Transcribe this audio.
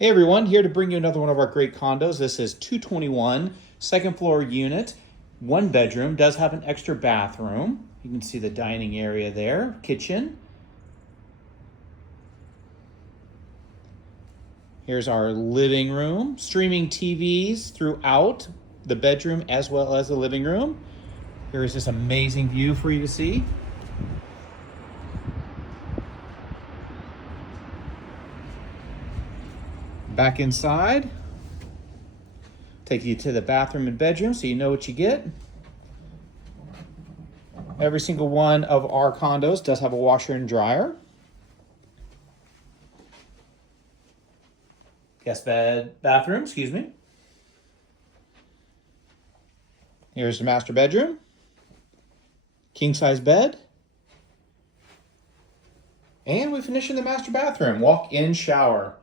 Hey everyone, here to bring you another one of our great condos. This is 221, second floor unit, one bedroom, does have an extra bathroom. You can see the dining area there, kitchen. Here's our living room, streaming TVs throughout the bedroom as well as the living room. Here's this amazing view for you to see. Back inside, take you to the bathroom and bedroom so you know what you get. Every single one of our condos does have a washer and dryer. Guest bathroom, excuse me. Here's the master bedroom. King size bed. And we finish in the master bathroom, walk-in shower.